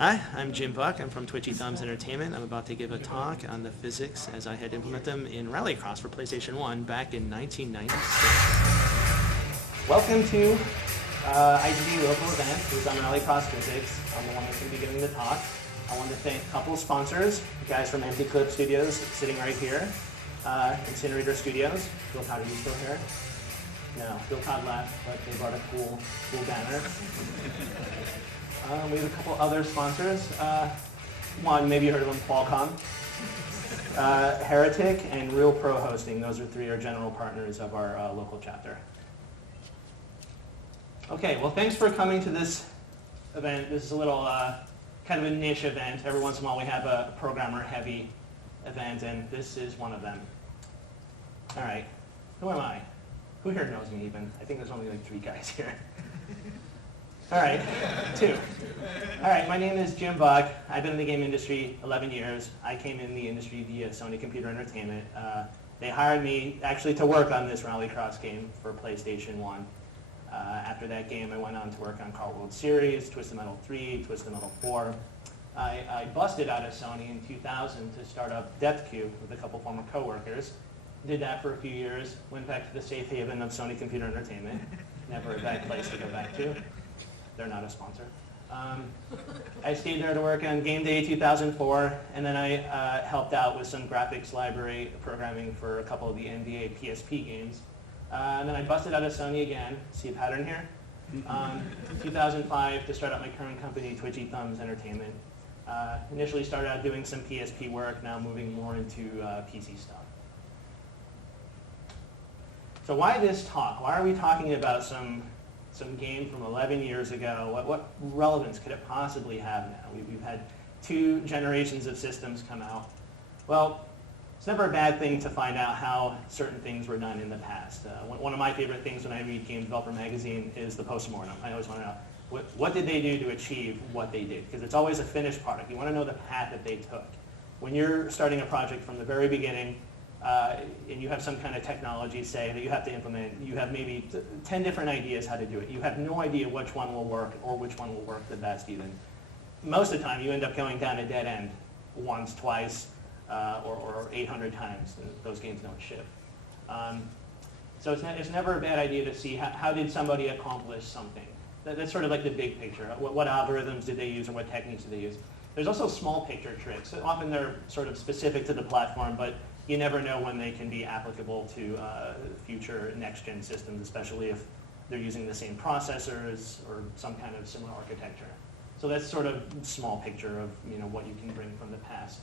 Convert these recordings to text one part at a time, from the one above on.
Hi, I'm Jim Buck. I'm from Twitchy Thumbs Entertainment. I'm about to give a talk on the physics as I had implemented them in Rallycross for PlayStation 1 back in 1996. Welcome to IGDA local event. It's on Rallycross Physics. I'm the one that's going to be giving the talk. I want to thank a couple of sponsors, the guys from Untitled Studios sitting right here, Incinerator Studios. Bill Todd, are you still here? No, Bill Todd left, but they brought a cool banner. We have a couple other sponsors. One, maybe you heard of them, Qualcomm, Heretic, and Real Pro Hosting. Those are three are general partners of our local chapter. Okay, well, thanks for coming to this event. This is a little kind of a niche event. Every once in a while we have a programmer-heavy event, and this is one of them. All right, who am I? Who here knows me even? I think there's only like 3 guys here. All right, 2. All right, my name is Jim Buck. I've been in the game industry 11 years. I came in the industry via Sony Computer Entertainment. They hired me actually to work on this Rallycross game for PlayStation 1. After that game, I went on to work on Car World Series, Twisted Metal 3, Twisted Metal 4. I busted out of Sony in 2000 to start up Depth Cube with a couple former coworkers. Did that for a few years, went back to the safe haven of Sony Computer Entertainment. Never a bad place to go back to. They're not a sponsor. I stayed there to work on Gameday 2004, and then I helped out with some graphics library programming for a couple of the NBA PSP games. And then I busted out of Sony again. See a pattern here? 2005 to start out my current company, Twitchy Thumbs Entertainment. Initially started out doing some PSP work, now moving more into PC stuff. So why this talk? Why are we talking about some game from 11 years ago? What relevance could it possibly have now? We've had 2 generations of systems come out. Well, it's never a bad thing to find out how certain things were done in the past. One of my favorite things when I read Game Developer Magazine is the postmortem. I always want to know, what did they do to achieve what they did? Because it's always a finished product. You want to know the path that they took. When you're starting a project from the very beginning, and you have some kind of technology, say, that you have to implement, you have maybe 10 different ideas how to do it. You have no idea which one will work or which one will work the best even. Most of the time, you end up going down a dead end once, twice, or 800 times. Those games don't ship. So it's never a bad idea to see how did somebody accomplish something. That's sort of like the big picture. What algorithms did they use or what techniques did they use? There's also small picture tricks. Often they're sort of specific to the platform, but you never know when they can be applicable to future next-gen systems, especially if they're using the same processors or some kind of similar architecture. So that's sort of small picture of what you can bring from the past.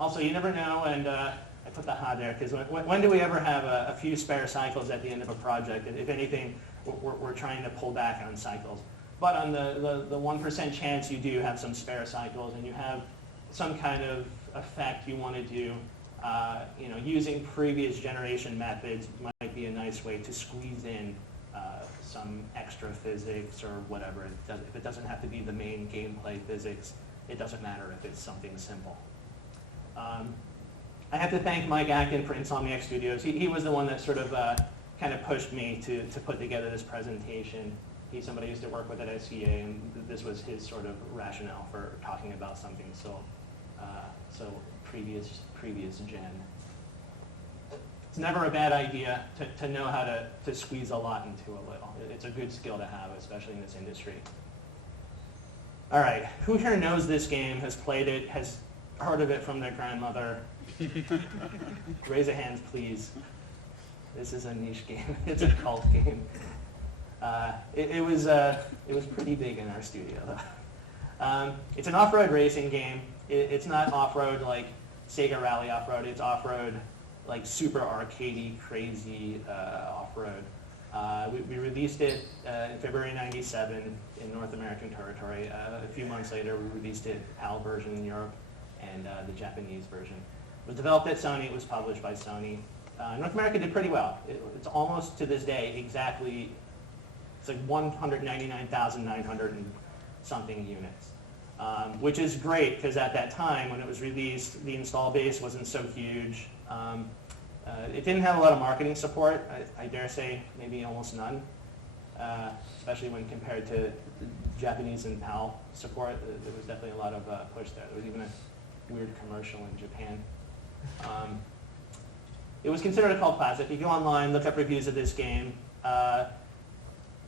Also, you never know, and I put the ha there, because when do we ever have a few spare cycles at the end of a project? If anything, we're trying to pull back on cycles. But on the 1% chance you do have some spare cycles and you have some kind of effect you want to do, using previous generation methods might be a nice way to squeeze in some extra physics or whatever. If it doesn't have to be the main gameplay physics, it doesn't matter if it's something simple. I have to thank Mike Atkin for Insomniac Studios. He was the one that sort of kind of pushed me to put together this presentation. He's somebody I used to work with at SCA, and this was his sort of rationale for talking about something so previous gen. It's never a bad idea to know how to squeeze a lot into a little. It's a good skill to have, especially in this industry. All right, who here knows this game, has played it, has heard of it from their grandmother? Raise your hands, please. This is a niche game. It's a cult game. It was pretty big in our studio, though. It's an off-road racing game. It's not off-road like Sega Rally off-road. It's off-road like super arcadey, crazy off-road. We released it in February '97 in North American territory. A few months later, we released it PAL version in Europe and the Japanese version. It was developed at Sony. It was published by Sony. North America did pretty well. It's almost to this day exactly, it's like 199,900 and something units. Which is great because at that time when it was released, the install base wasn't so huge. It didn't have a lot of marketing support. I dare say maybe almost none. especially when compared to Japanese and PAL support. There was definitely a lot of push there. There was even a weird commercial in Japan. It was considered a cult classic. You go online, look up reviews of this game.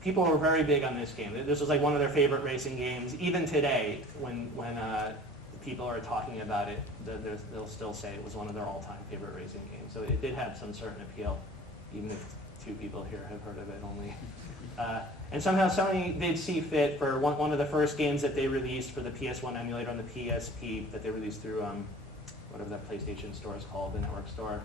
People were very big on this game. This was like one of their favorite racing games. Even today, when people are talking about it, they'll still say it was one of their all-time favorite racing games. So it did have some certain appeal, even if 2 people here have heard of it only. And somehow Sony did see fit for one of the first games that they released for the PS1 emulator on the PSP that they released through whatever that PlayStation store is called, the network store.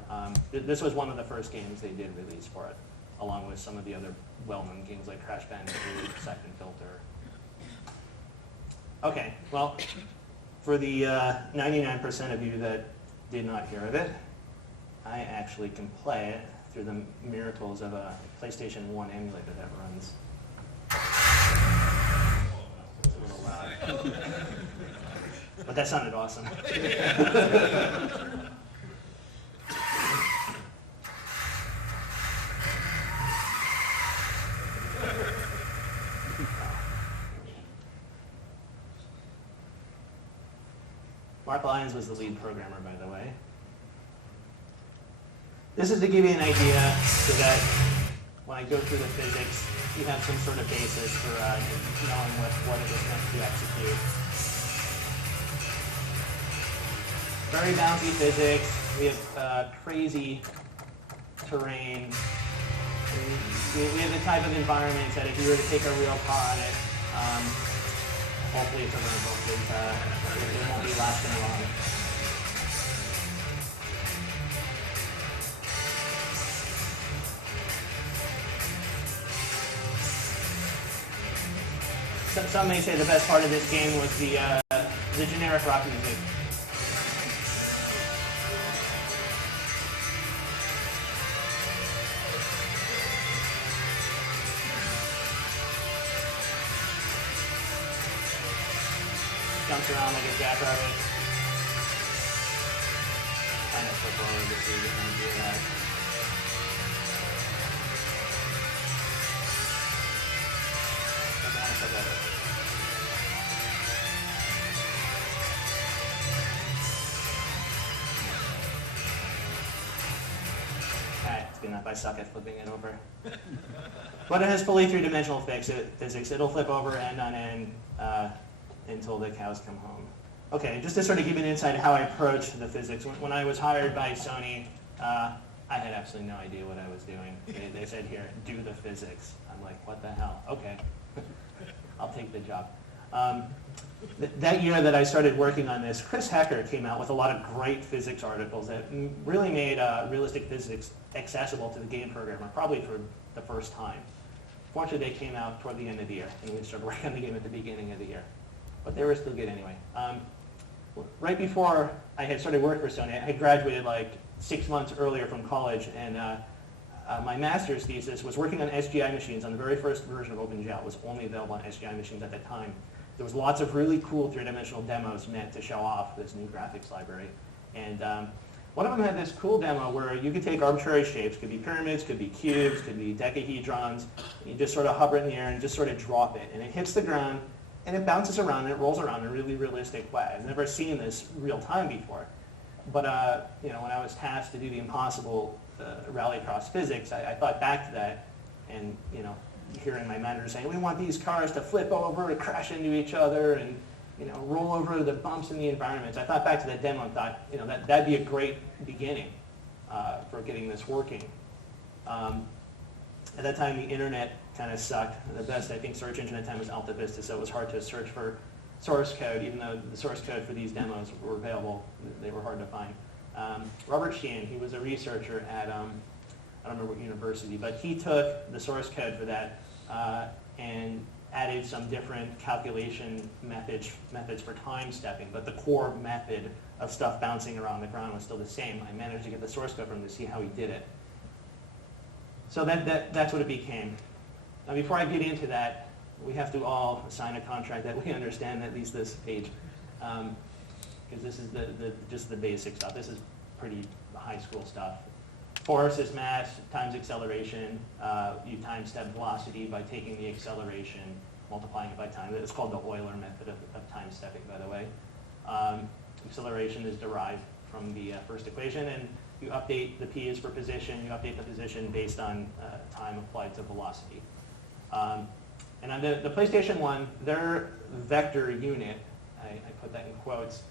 This was one of the first games they did release for it, along with some of the other well-known games like Crash Bandicoot, Second Filter. Okay, well, for the 99% of you that did not hear of it, I actually can play it through the miracles of a PlayStation 1 emulator that runs. It's a little loud. But that sounded awesome. Mark Lyons was the lead programmer, by the way. This is to give you an idea so that when I go through the physics, you have some sort of basis for knowing what it was meant to execute. Very bouncy physics. We have crazy terrain. We have the type of environments that if you were to take a real car on it, hopefully it's a rental because it won't be lasting long. Some may say the best part of this game was the generic rock music. Jumps around like a jackrabbit. Kind of flip over to see if I can do that. Alright, it's good enough. I suck at flipping it over. But it has fully three-dimensional physics. It'll flip over end on end until the cows come home. Okay, just to sort of give you an insight of how I approach the physics. When I was hired by Sony, I had absolutely no idea what I was doing. They said, here, do the physics. I'm like, what the hell? Okay, I'll take the job. That year that I started working on this, Chris Hecker came out with a lot of great physics articles that really made realistic physics accessible to the game programmer, probably for the first time. Fortunately, they came out toward the end of the year, and we started working on the game at the beginning of the year. But they were still good anyway. Right before I had started work for Sony, I had graduated like 6 months earlier from college, and my master's thesis was working on SGI machines on the very first version of OpenGL. It was only available on SGI machines at that time. There was lots of really cool three-dimensional demos meant to show off this new graphics library. And one of them had this cool demo where you could take arbitrary shapes, could be pyramids, could be cubes, could be decahedrons, and you just sort of hover it in the air and just sort of drop it. And it hits the ground, and it bounces around, and it rolls around in a really realistic way. I've never seen this real time before. But when I was tasked to do the impossible Rallycross Physics, I thought back to that, and hearing my manager saying, we want these cars to flip over, to crash into each other, and roll over the bumps in the environment. I thought back to that demo and thought, that'd be a great beginning for getting this working. At that time, the internet kind of sucked. The best, I think, search engine at the time was Alta Vista, so it was hard to search for source code, even though the source code for these demos were available. They were hard to find. Robert Sheehan, he was a researcher at, I don't remember what university, but he took the source code for that and added some different calculation methods for time stepping, but the core method of stuff bouncing around the ground was still the same. I managed to get the source code from him to see how he did it. So that's what it became. Now before I get into that, we have to all sign a contract that we understand at least this page, because this is just the basic stuff. This is pretty high school stuff. force is mass times acceleration. You time step velocity by taking the acceleration, multiplying it by time. It's called the Euler method of time stepping, by the way. Acceleration is derived from the first equation, and you update the p is for position. You update the position based on time applied to velocity. And on the PlayStation 1, their vector unit, I put that in quotes,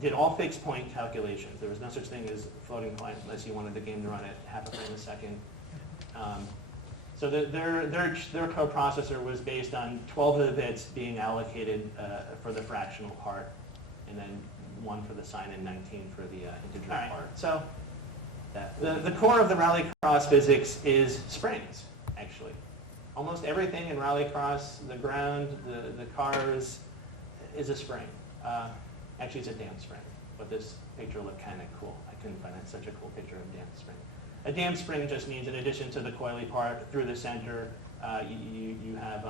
did all fixed point calculations. There was no such thing as floating point unless you wanted the game to run at half a frame a second. So their coprocessor was based on 12 of the bits being allocated for the fractional part, and then 1 for the sine and 19 for the integer part. So the core of the Rallycross physics is springs, actually. Almost everything in Rallycross, the ground, the cars, is a spring. Actually, it's a damp spring, but this picture looked kind of cool. I couldn't find such a cool picture of a damp spring. A damp spring just means, in addition to the coily part, through the center, you have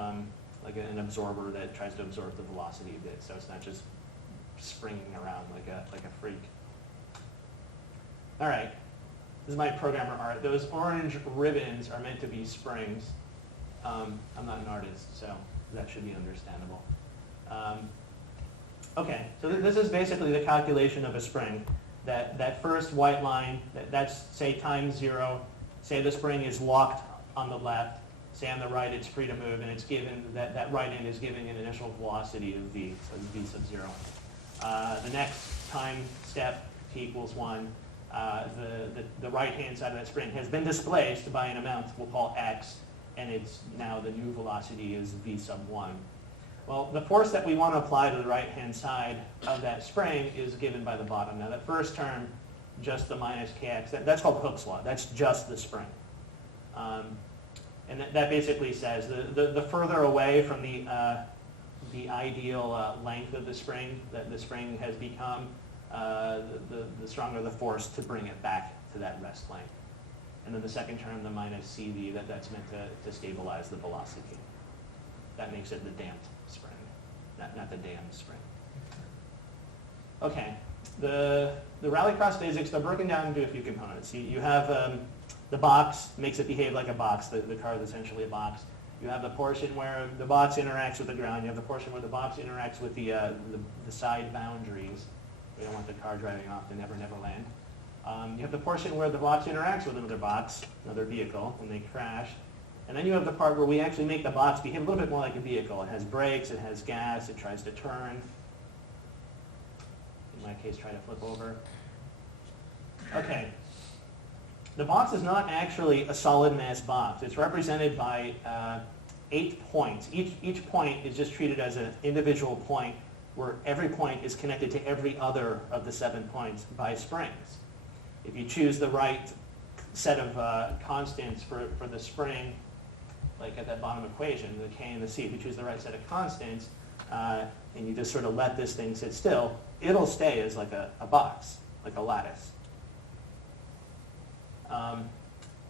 like an absorber that tries to absorb the velocity a bit, so it's not just springing around like a freak. All right, this is my programmer art. Those orange ribbons are meant to be springs. I'm not an artist, so that should be understandable. Okay, so this is basically the calculation of a spring. That first white line, that's, say, times 0. Say the spring is locked on the left. Say on the right it's free to move, and it's given, that right end is giving an initial velocity of v, so v sub 0. The next time step, t equals 1. The right-hand side of that spring has been displaced by an amount we'll call x, and it's now the new velocity is v sub 1. Well, the force that we want to apply to the right-hand side of that spring is given by the bottom. Now, that first term, just the minus kx, that's called Hooke's law. That's just the spring. And that basically says the further away from the ideal length of the spring that the spring has become, the stronger the force to bring it back to that rest length. And then the second term, the minus cv, that's meant to stabilize the velocity. That makes it the damped spring, not the dammed spring. Okay, the Rallycross physics, they're broken down into a few components. You have the box, makes it behave like a box. The car is essentially a box. You have the portion where the box interacts with the ground. You have the portion where the box interacts with the side boundaries. We don't want the car driving off to Never Never Land. You have the portion where the box interacts with another box, another vehicle, and they crash. And then you have the part where we actually make the box behave a little bit more like a vehicle. It has brakes, it has gas, it tries to turn. In my case, try to flip over. Okay. The box is not actually a solid mass box. It's represented by 8 points. Each point is just treated as an individual point where every point is connected to every other of the 7 points by springs. If you choose the right set of constants for the spring, like at that bottom equation, the k and the c, if you choose the right set of constants, and you just sort of let this thing sit still, it'll stay as like a box, like a lattice.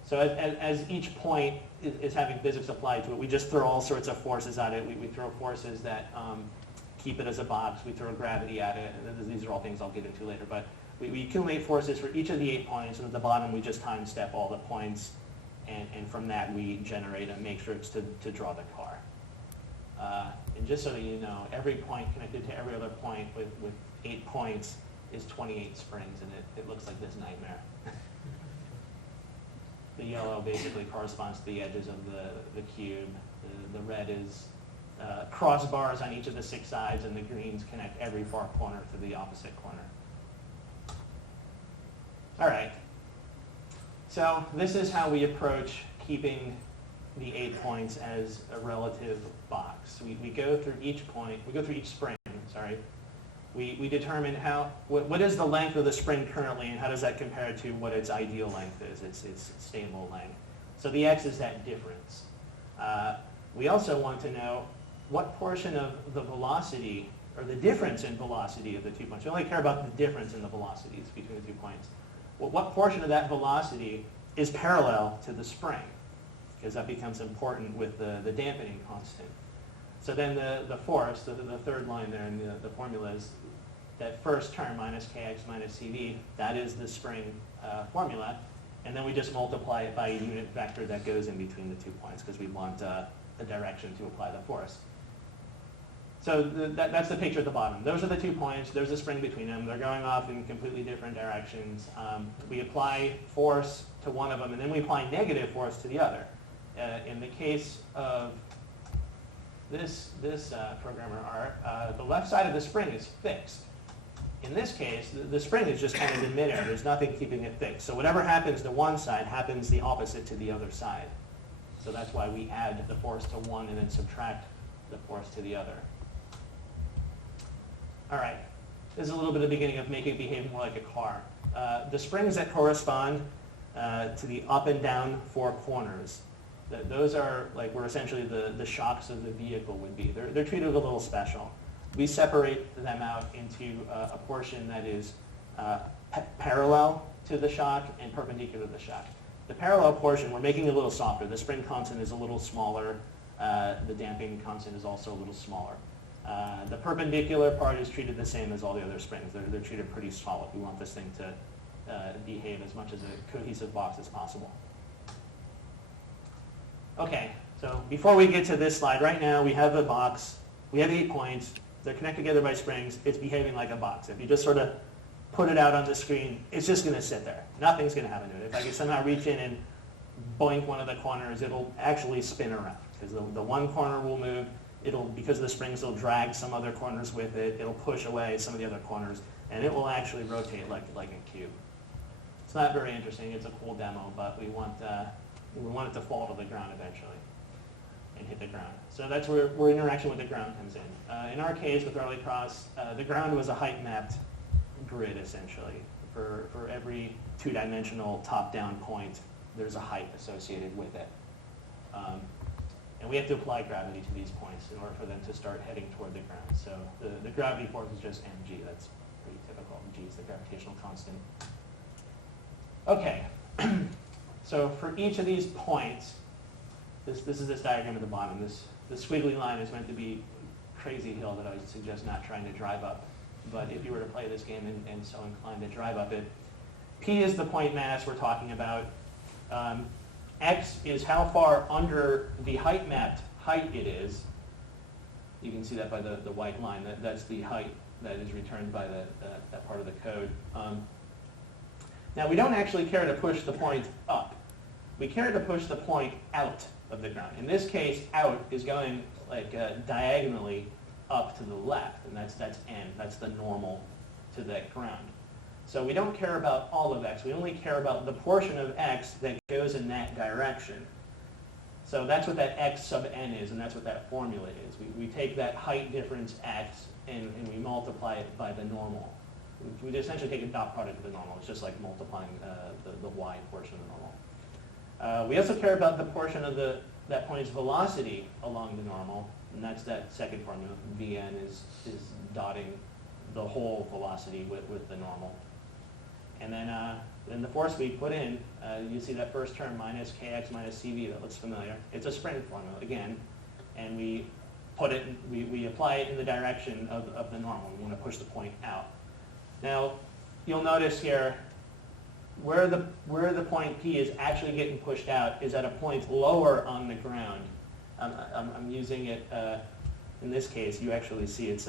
So as each point is having physics applied to it, we just throw all sorts of forces at it. We throw forces that keep it as a box. We throw gravity at it. And these are all things I'll get into later. But we accumulate forces for each of the 8 points, and at the bottom we just time step all the points, and from that we generate a matrix to draw the car. And just so that you know, every point connected to every other point with 8 points is 28 springs, and it looks like this nightmare. The yellow basically corresponds to the edges of the cube. The red is crossbars on each of the 6 sides, and the greens connect every far corner to the opposite corner. All right. So this is how we approach keeping the 8 points as a relative box. We go through each point, we go through each spring, sorry. We determine what is the length of the spring currently, and how does that compare to what its ideal length is, its stable length. So the x is that difference. We also want to know what portion of the velocity, or the difference in velocity of the 2 points. We only care about the difference in the velocities between the 2 points. Well, what portion of that velocity is parallel to the spring? Because that becomes important with the dampening constant. So then the force, the third line there in the formula is that first term, minus kx minus cv, that is the spring formula. And then we just multiply it by a unit vector that goes in between the 2 points because we want the direction to apply the force. So that's the picture at the bottom. Those are the 2 points. There's a spring between them. They're going off in completely different directions. We apply force to one of them, and then we apply negative force to the other. In the case of this programmer art, the left side of the spring is fixed. In this case, the spring is just kind of in midair. There's nothing keeping it fixed. So whatever happens to one side happens the opposite to the other side. So that's why we add the force to one and then subtract the force to the other. All right, this is a little bit of the beginning of making it behave more like a car. The springs that correspond to the up and down 4 corners, those are like where essentially the shocks of the vehicle would be. They're treated a little special. We separate them out into a portion that is parallel to the shock and perpendicular to the shock. The parallel portion, we're making a little softer. The spring constant is a little smaller. The damping constant is also a little smaller. The perpendicular part is treated the same as all the other springs. They're treated pretty solid. We want this thing to behave as much as a cohesive box as possible. Okay, so before we get to this slide, right now we have a box. We have 8 points. They're connected together by springs. It's behaving like a box. If you just sort of put it out on the screen, it's just going to sit there. Nothing's going to happen to it. If I can somehow reach in and boink one of the corners, it'll actually spin around because the one corner will move. Because the springs will drag some other corners with it, it'll push away some of the other corners, and it will actually rotate like a cube. It's not very interesting. It's a cool demo, but we want it to fall to the ground eventually and hit the ground. So that's where interaction with the ground comes in. In our case with Rallycross, the ground was a height-mapped grid essentially. For every 2-dimensional top-down point, there's a height associated with it. And we have to apply gravity to these points in order for them to start heading toward the ground. So the gravity force is just mg. That's pretty typical. G is the gravitational constant. Okay. So for each of these points, this is this diagram at the bottom. The squiggly line is meant to be a crazy hill that I would suggest not trying to drive up. But if you were to play this game and so inclined to drive up it, P is the point mass we're talking about. X is how far under the height-mapped height it is. You can see that by the white line. That's the height that is returned by that part of the code. Now, we don't actually care to push the point up. We care to push the point out of the ground. In this case, out is going like diagonally up to the left, and that's n. That's the normal to that ground. So we don't care about all of x. We only care about the portion of x that goes in that direction. So that's what that x sub n is, and that's what that formula is. We take that height difference x, and we multiply it by the normal. We essentially take a dot product of the normal. It's just like multiplying the y portion of the normal. We also care about the portion of that point's velocity along the normal, and that's that second formula. Vn is dotting the whole velocity with the normal. And then the force we put in, you see that first term, minus kx minus cv, that looks familiar. It's a spring formula, again, and we apply it in the direction of the normal. We want to push the point out. Now, you'll notice here, where the point P is actually getting pushed out is at a point lower on the ground. I'm using it, in this case, you actually see it's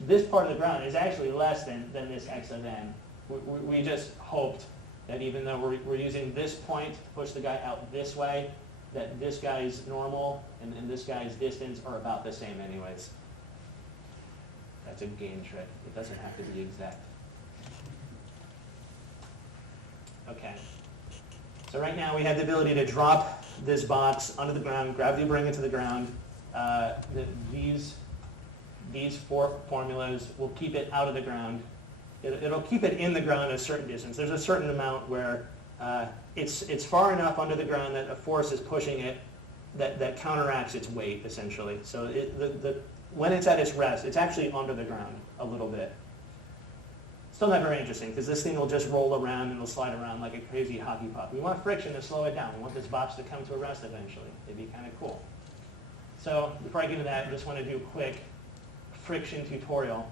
this part of the ground is actually less than this x of n. We just hoped that even though we're using this point to push the guy out this way, that this guy's normal and this guy's distance are about the same anyways. That's a game trick. It doesn't have to be exact. Okay. So right now we have the ability to drop this box onto the ground, gravity bring it to the ground. These 4 formulas will keep it out of the ground. It'll keep it in the ground a certain distance. There's a certain amount where it's far enough under the ground that a force is pushing it that counteracts its weight, essentially. So when it's at its rest, it's actually under the ground a little bit. Still not very interesting, because this thing will just roll around and it'll slide around like a crazy hockey puck. We want friction to slow it down. We want this box to come to a rest eventually. It'd be kind of cool. So before I get into that, I just want to do a quick friction tutorial.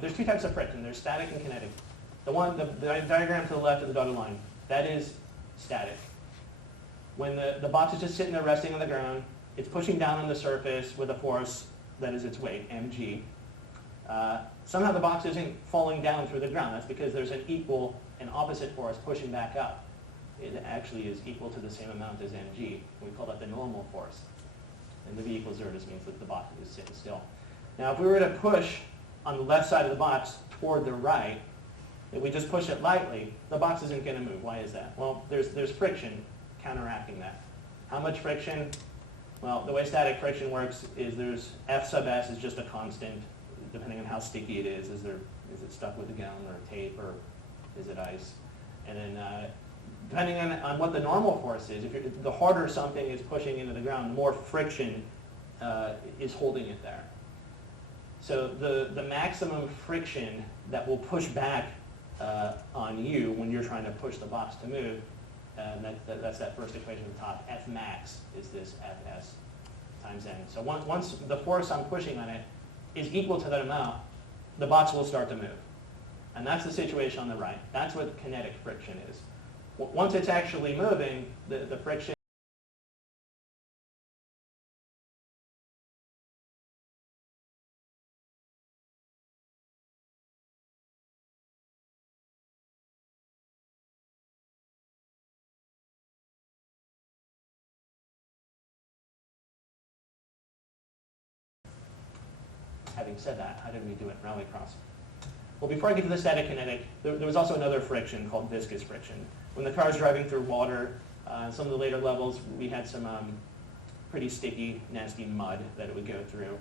There's 2 types of friction. There's static and kinetic. The diagram to the left of the dotted line, that is static. When the box is just sitting there resting on the ground, it's pushing down on the surface with a force that is its weight, mg. Somehow the box isn't falling down through the ground. That's because there's an equal and opposite force pushing back up. It actually is equal to the same amount as mg. We call that the normal force. And the v equals 0 just means that the box is sitting still. Now if we were to push on the left side of the box toward the right, if we just push it lightly, the box isn't going to move. Why is that? Well, there's friction counteracting that. How much friction? Well, the way static friction works is there's F sub s is just a constant, depending on how sticky it is. Is it stuck with a gum or tape, or is it ice? And then depending on what the normal force is, the harder something is pushing into the ground, the more friction is holding it there. So the maximum friction that will push back on you when you're trying to push the box to move, that's that first equation at the top. F max is this Fs times n. So once the force I'm pushing on it is equal to that amount, the box will start to move. And that's the situation on the right. That's what kinetic friction is. Once it's actually moving, the friction Having said that, how did we do it in Rallycross? Well, before I get to the static kinetic, there was also another friction called viscous friction. When the car is driving through water, some of the later levels, we had some pretty sticky, nasty mud that it would go through.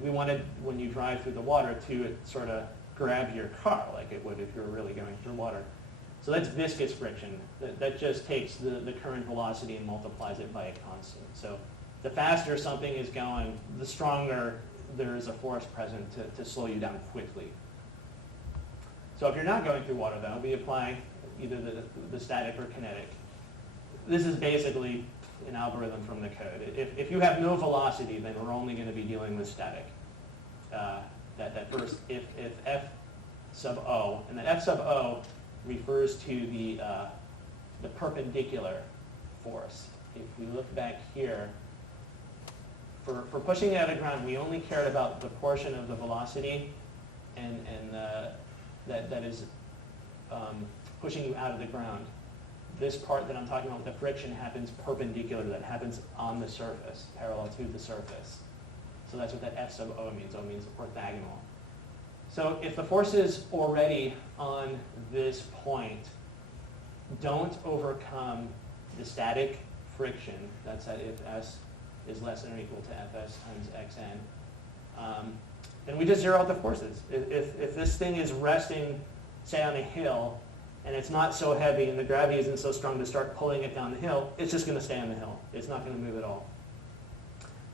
We wanted, when you drive through the water, to sort of grab your car like it would if you were really going through water. So that's viscous friction. That just takes the current velocity and multiplies it by a constant. So the faster something is going, the stronger there is a force present to slow you down quickly. So if you're not going through water, though, we apply either the static or kinetic. This is basically an algorithm from the code. If you have no velocity, then we're only going to be dealing with static. That first, if F sub O, and that F sub O refers to the perpendicular force. If we look back here, for pushing it out of the ground, we only cared about the portion of the velocity and that is pushing you out of the ground. This part that I'm talking about with the friction happens perpendicular, that happens on the surface, parallel to the surface. So that's what that F sub O means. O means orthogonal. So if the forces already on this point don't overcome the static friction, that's that if S is less than or equal to Fs times Xn, then we just zero out the forces. If this thing is resting, say, on a hill, and it's not so heavy and the gravity isn't so strong to start pulling it down the hill, it's just going to stay on the hill. It's not going to move at all.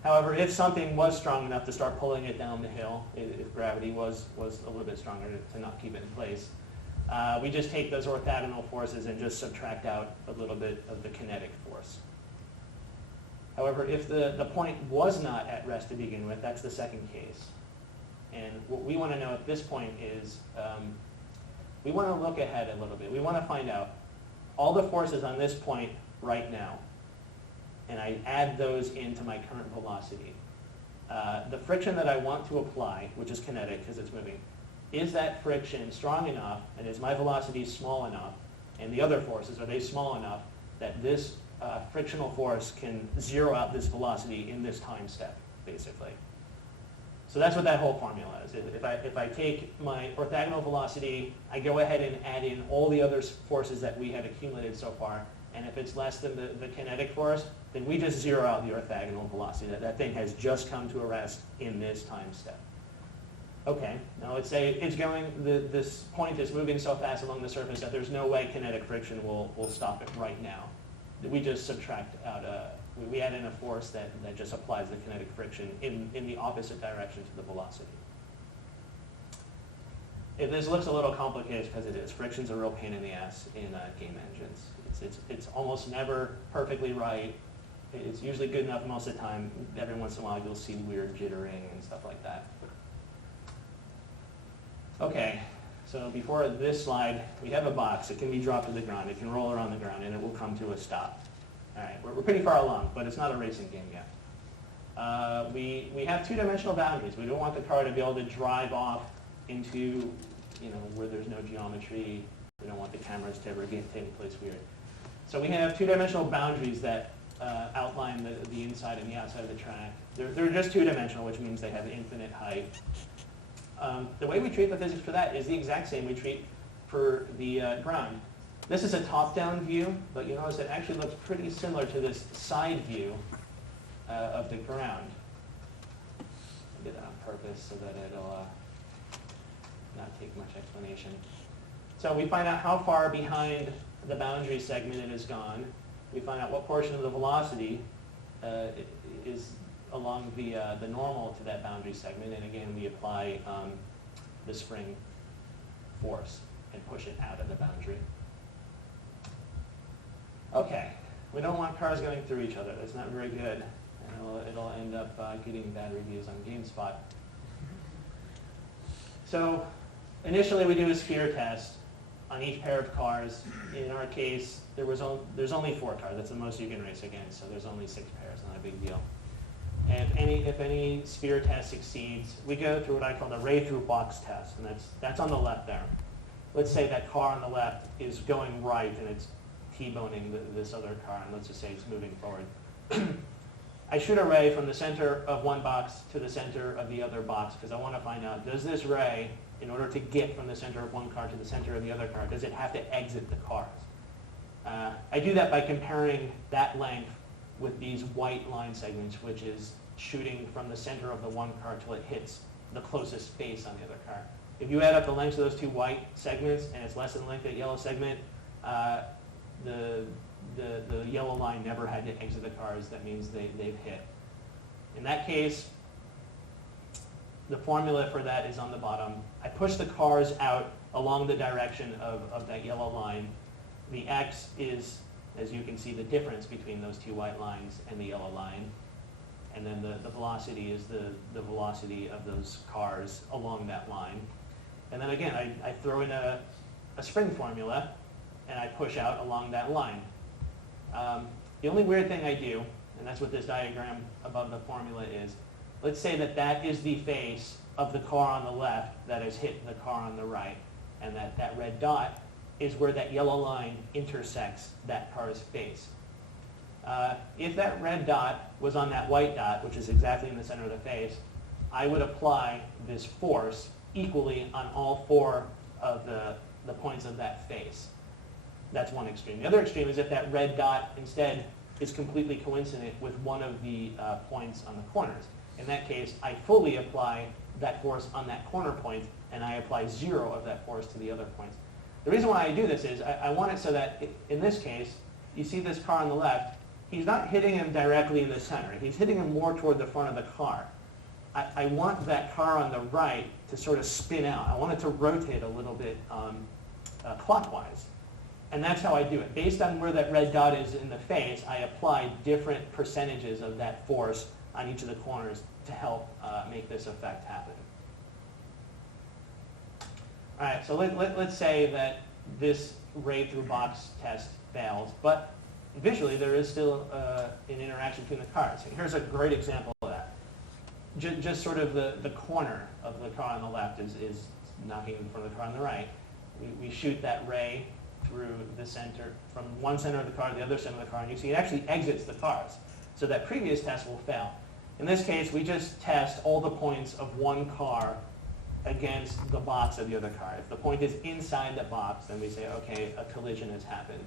However, if something was strong enough to start pulling it down the hill, if gravity was a little bit stronger to not keep it in place, we just take those orthogonal forces and just subtract out a little bit of the kinetic force. However, if the point was not at rest to begin with, that's the second case. And what we want to know at this point is, we want to look ahead a little bit. We want to find out all the forces on this point right now, and I add those into my current velocity. The friction that I want to apply, which is kinetic because it's moving, is that friction strong enough, and is my velocity small enough, and the other forces, are they small enough that this frictional force can zero out this velocity in this time step, basically. So that's what that whole formula is. If I take my orthogonal velocity, I go ahead and add in all the other forces that we have accumulated so far, and if it's less than the kinetic force, then we just zero out the orthogonal velocity. That thing has just come to a rest in this time step. Okay, now let's say it's going, this point is moving so fast along the surface that there's no way kinetic friction will stop it right now. We just subtract out we add in a force that just applies the kinetic friction in the opposite direction to the velocity. If this looks a little complicated, because it is. Friction's a real pain in the ass in game engines. It's almost never perfectly right. It's usually good enough most of the time. Every once in a while you'll see weird jittering and stuff like that. Okay, So before this slide, we have a box. It can be dropped to the ground. It can roll around the ground, and it will come to a stop. All right, we're pretty far along, but it's not a racing game yet. We have two-dimensional boundaries. We don't want the car to be able to drive off into, where there's no geometry. We don't want the cameras to ever take place weird. So we have two-dimensional boundaries that outline the inside and the outside of the track. They're just two-dimensional, which means they have infinite height. The way we treat the physics for that is the exact same we treat for the ground. This is a top-down view, but you notice it actually looks pretty similar to this side view of the ground. I did that on purpose so that it'll not take much explanation. So we find out how far behind the boundary segment it has gone. We find out what portion of the velocity is along the normal to that boundary segment, and again we apply the spring force and push it out of the boundary. Okay, we don't want cars going through each other. That's not very good, and it'll end up getting bad reviews on GameSpot. So initially we do a sphere test on each pair of cars. In our case, there's only 4 cars. That's the most you can race against, so there's only 6 pairs, not a big deal. And if any sphere test succeeds, we go through what I call the ray through box test, and that's on the left there. Let's say that car on the left is going right and it's T-boning this other car, and let's just say it's moving forward. I shoot a ray from the center of one box to the center of the other box because I want to find out, does this ray, in order to get from the center of one car to the center of the other car, does it have to exit the cars? I do that by comparing that length with these white line segments, which is shooting from the center of the one car till it hits the closest face on the other car. If you add up the lengths of those 2 white segments and it's less than the length of the yellow segment, the yellow line never had to exit the cars. That means they've hit. In that case, the formula for that is on the bottom. I push the cars out along the direction of that yellow line. The x is, as you can see, the difference between those 2 white lines and the yellow line. And then the velocity is the velocity of those cars along that line. And then again, I throw in a spring formula, and I push out along that line. The only weird thing I do, and that's what this diagram above the formula is, let's say that is the face of the car on the left that has hit the car on the right, and that red dot is where that yellow line intersects that car's face. If that red dot was on that white dot, which is exactly in the center of the face, I would apply this force equally on all 4 of the points of that face. That's one extreme. The other extreme is if that red dot instead is completely coincident with one of the points on the corners. In that case, I fully apply that force on that corner point, and I apply 0 of that force to the other points. The reason why I do this is I want it so that, in this case, you see this car on the left, he's not hitting him directly in the center. He's hitting him more toward the front of the car. I want that car on the right to sort of spin out. I want it to rotate a little bit clockwise. And that's how I do it. Based on where that red dot is in the face, I apply different percentages of that force on each of the corners to help make this effect happen. All right, so let's say that this ray through box test fails, but visually there is still an interaction between the cars. And here's a great example of that. Just sort of the corner of the car on the left is knocking in front of the car on the right. We shoot that ray through the center, from one center of the car to the other center of the car, and you see it actually exits the cars. So that previous test will fail. In this case, we just test all the points of one car against the box of the other car. If the point is inside the box, then we say, okay, a collision has happened.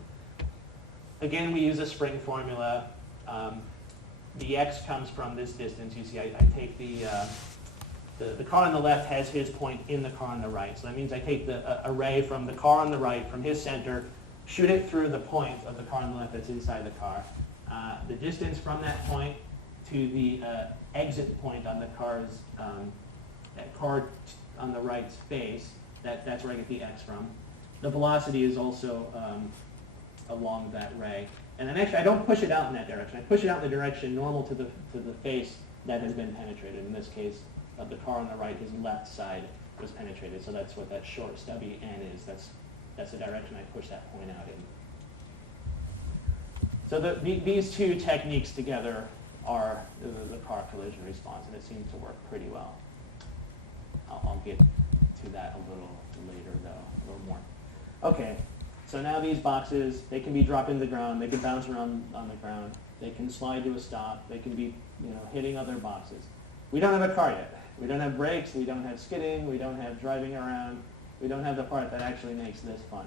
Again, we use a spring formula. The x comes from this distance. You see, I take the car on the left has his point in the car on the right. So that means I take a ray from the car on the right, from his center, shoot it through the point of the car on the left that's inside the car. The distance from that point to the exit point on the car's, that car on the right's face, that's where I get the x from. The velocity is also along that ray. And then actually I don't push it out in that direction. I push it out in the direction normal to the face that has been penetrated. In this case, of the car on the right, his left side was penetrated. So that's what that short stubby N is. That's the direction I push that point out in. So these two techniques together are the car collision response, and it seems to work pretty well. I'll get to that a little later, though, a little more. Okay, so now these boxes, they can be dropped in the ground, they can bounce around on the ground, they can slide to a stop, they can be hitting other boxes. We don't have a car yet. We don't have brakes, we don't have skidding, we don't have driving around, we don't have the part that actually makes this fun.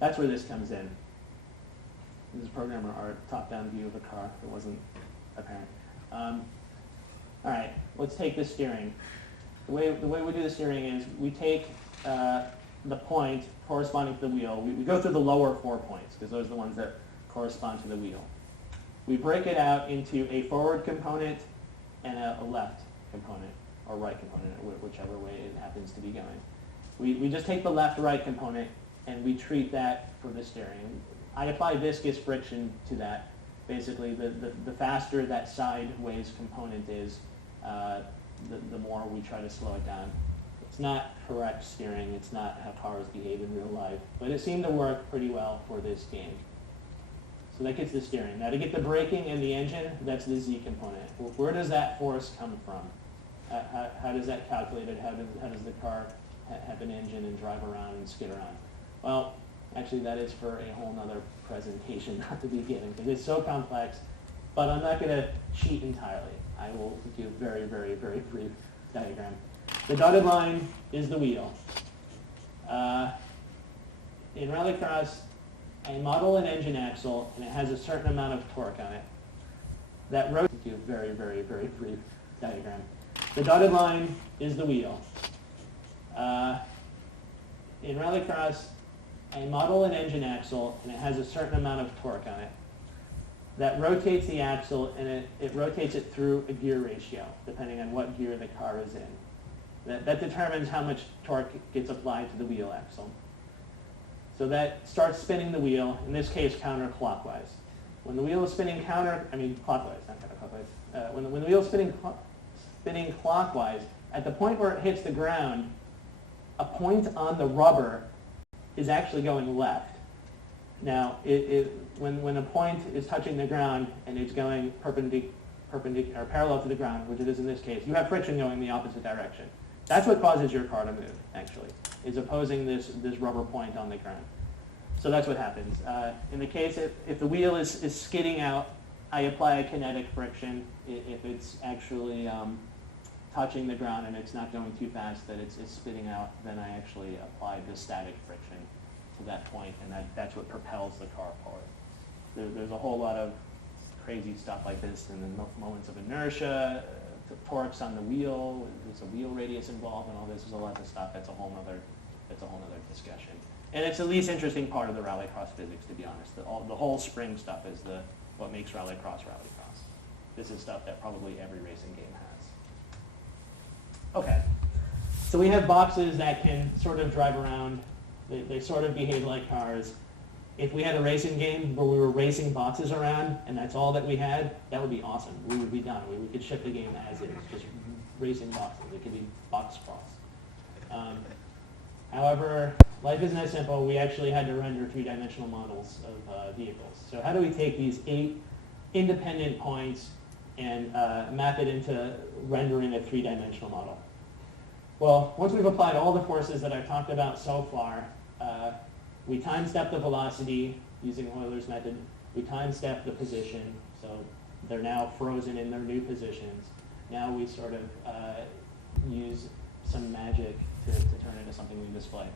That's where this comes in. This is programmer art, top-down view of a car. It wasn't apparent. All right, let's take the steering. The way we do the steering is we take the point corresponding to the wheel. We go through the lower 4 points because those are the ones that correspond to the wheel. We break it out into a forward component and a left component, or right component, whichever way it happens to be going. We just take the left-right component and we treat that for the steering. I apply viscous friction to that. Basically, the faster that sideways component is, the more we try to slow it down. It's not correct steering. It's not how cars behave in real life. But it seemed to work pretty well for this game. So that gets the steering. Now to get the braking and the engine, that's the Z component. Where does that force come from? How does that calculated? How does the car have an engine and drive around and skid around? Well, actually that is for a whole nother presentation, not to begin, because it's so complex. But I'm not going to cheat entirely. I will give a very, very, very brief diagram. The dotted line is the wheel. In Rallycross, I model an engine axle, and it has a certain amount of torque on it. That rotates. Give a very, very, very brief diagram. The dotted line is the wheel. In Rallycross, I model an engine axle, and it has a certain amount of torque on it. That rotates the axle, and it rotates it through a gear ratio, depending on what gear the car is in. That determines how much torque gets applied to the wheel axle. So that starts spinning the wheel, in this case counterclockwise. When the wheel is spinning clockwise, not counterclockwise. When the wheel is spinning clockwise, at the point where it hits the ground, a point on the rubber is actually going left. Now, when a point is touching the ground and it's going perpendicular or parallel to the ground, which it is in this case, you have friction going in the opposite direction. That's what causes your car to move, actually, is opposing this rubber point on the ground. So that's what happens. In the case, if the wheel is skidding out, I apply a kinetic friction. If it's actually touching the ground and it's not going too fast that it's spitting out, then I actually apply the static friction to that point, and that's what propels the car forward. There's a whole lot of crazy stuff like this in the moments of inertia, the torques on the wheel, there's a wheel radius involved, and all this. There's a lot of stuff. That's a whole nother discussion. And it's the least interesting part of the Rallycross physics, to be honest. The whole spring stuff is what makes Rallycross Rallycross. This is stuff that probably every racing game has. Okay, so we have boxes that can sort of drive around. They sort of behave like cars. If we had a racing game where we were racing boxes around and that's all that we had, that would be awesome. We would be done. We could ship the game as is, just racing boxes. It could be box crawls. However, life isn't that simple. We actually had to render three-dimensional models of vehicles. So how do we take these 8 independent points and map it into rendering a three-dimensional model? Well, once we've applied all the forces that I've talked about so far, we time-step the velocity using Euler's method. We time-step the position, so they're now frozen in their new positions. Now we sort of use some magic to turn into something we display.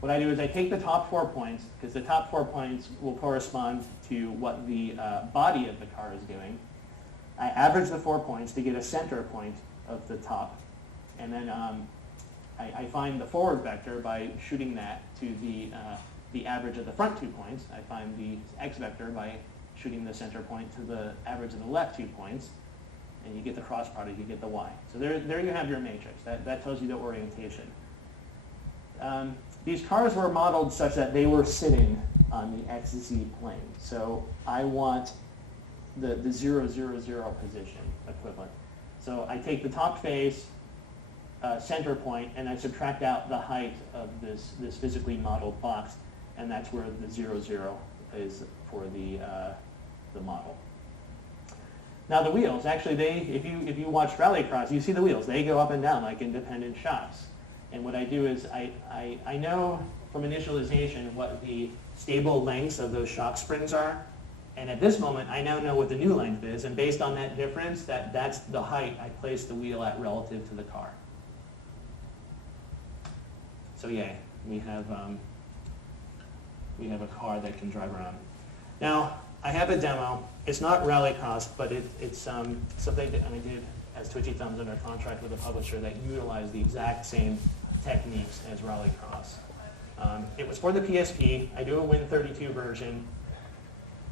What I do is I take the top 4 points, because the top 4 points will correspond to what the body of the car is doing. I average the 4 points to get a center point of the top, and then I find the forward vector by shooting that to the average of the front 2 points. I find the x vector by shooting the center point to the average of the left 2 points, and you get the cross product, you get the y. So there you have your matrix. That tells you the orientation. These cars were modeled such that they were sitting on the XZ plane. So I want the 0, 0, 0 position equivalent. So I take the top face, center point, and I subtract out the height of this physically modeled box, and that's where the 0, 0 is for the model. Now the wheels, actually, if you watch Rallycross, you see the wheels. They go up and down like independent shocks. And what I do is I know from initialization what the stable lengths of those shock springs are. And at this moment, I now know what the new length is. And based on that difference, that's the height I place the wheel at relative to the car. So yay, we have a car that can drive around. Now, I have a demo. It's not Rallycross, but it's something that I did as Twitchy Thumbs under contract with a publisher that utilized the exact same techniques as Rallycross. It was for the PSP. I do a Win32 version,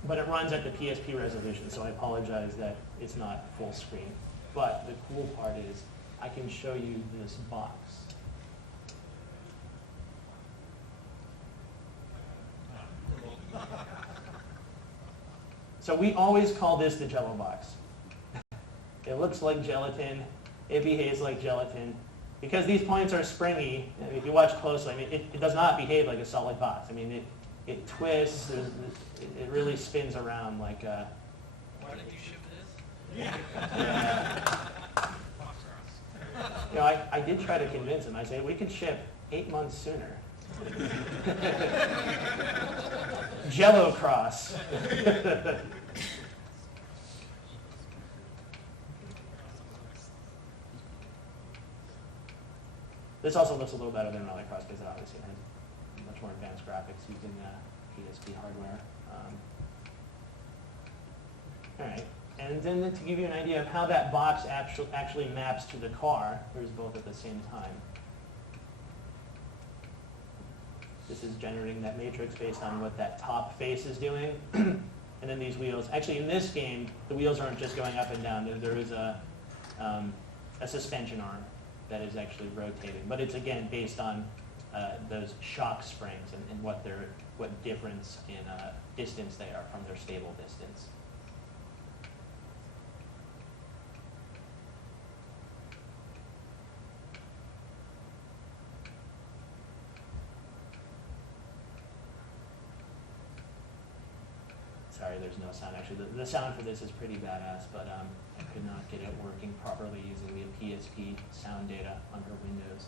but it runs at the PSP resolution, so I apologize that it's not full screen. But the cool part is I can show you this box. So we always call this the Jello Box. It looks like gelatin. It behaves like gelatin. Because these points are springy, if you watch closely, I mean, it does not behave like a solid box. I mean, it twists, it really spins around like a... Why did you ship this? Yeah. You know, I did try to convince him. I said, we could ship 8 months sooner. Jello Cross. This also looks a little better than Rallycross because it obviously has much more advanced graphics using PSP hardware. All right, and then to give you an idea of how that box actually maps to the car, here's both at the same time. This is generating that matrix based on what that top face is doing. And then these wheels. Actually, in this game, the wheels aren't just going up and down. There is a suspension arm that is actually rotating. But it's, again, based on those shock springs and what difference in distance they are from their stable distance. Sorry, there's no sound. Actually, the sound for this is pretty badass, but I could not get it working properly using the PSP sound data under Windows.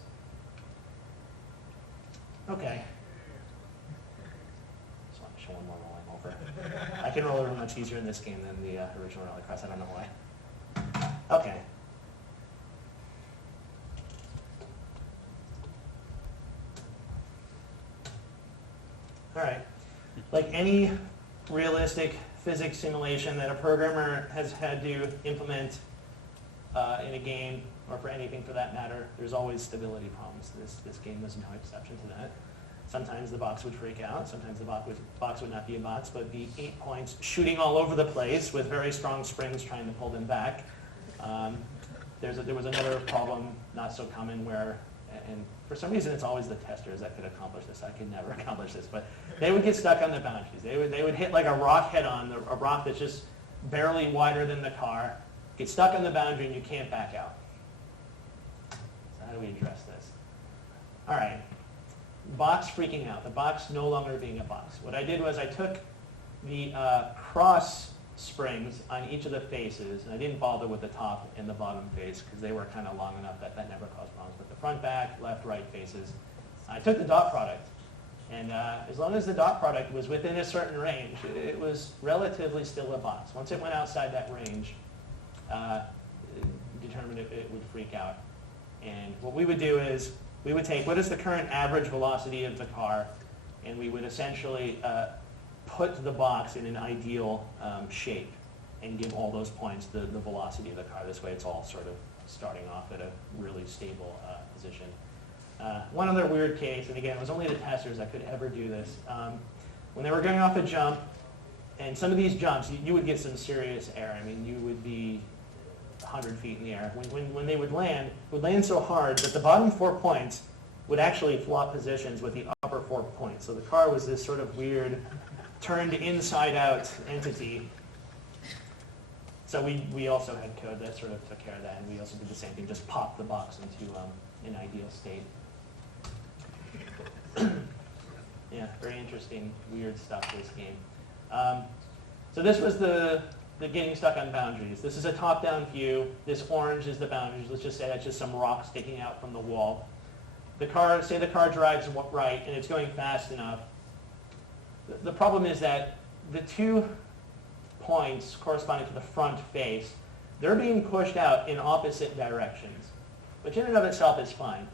Okay. Just want to show one more rolling over. I can roll over much easier in this game than the original Rallycross. I don't know why. Okay. All right. Like any realistic physics simulation that a programmer has had to implement in a game, or for anything for that matter, there's always stability problems. This game was no exception to that. Sometimes the box would freak out. Sometimes the box would not be a box, but be 8 points shooting all over the place with very strong springs trying to pull them back. There was another problem, not so common, where, and for some reason it's always the testers that could accomplish this. I could never accomplish this, but they would get stuck on the boundaries. They would hit like a rock head-on, a rock that's just barely wider than the car, get stuck on the boundary, and you can't back out. So how do we address this? All right, box freaking out. The box no longer being a box. What I did was I took the cross springs on each of the faces, and I didn't bother with the top and the bottom face because they were kind of long enough that never caused problems. But the front, back, left, right faces, I took the dot product. And as long as the dot product was within a certain range, it was relatively still a box. Once it went outside that range, determined it would freak out. And what we would do is we would take what is the current average velocity of the car, and we would essentially put the box in an ideal shape and give all those points the velocity of the car. This way it's all sort of starting off at a really stable position. One other weird case, and again, it was only the testers that could ever do this. When they were going off a jump, and some of these jumps, you would get some serious air. I mean, you would be 100 feet in the air. When they would land, it would land so hard that the bottom 4 points would actually flop positions with the upper 4 points. So the car was this sort of weird, turned inside-out entity. So we also had code that sort of took care of that, and we also did the same thing, just popped the box into in ideal state. Yeah, very interesting, weird stuff, this game. So this was the getting stuck on boundaries. This is a top-down view. This orange is the boundaries. Let's just say that's just some rock sticking out from the wall. The car, say the car drives right and it's going fast enough. The problem is that the 2 points corresponding to the front face, they're being pushed out in opposite directions, which in and of itself is fine.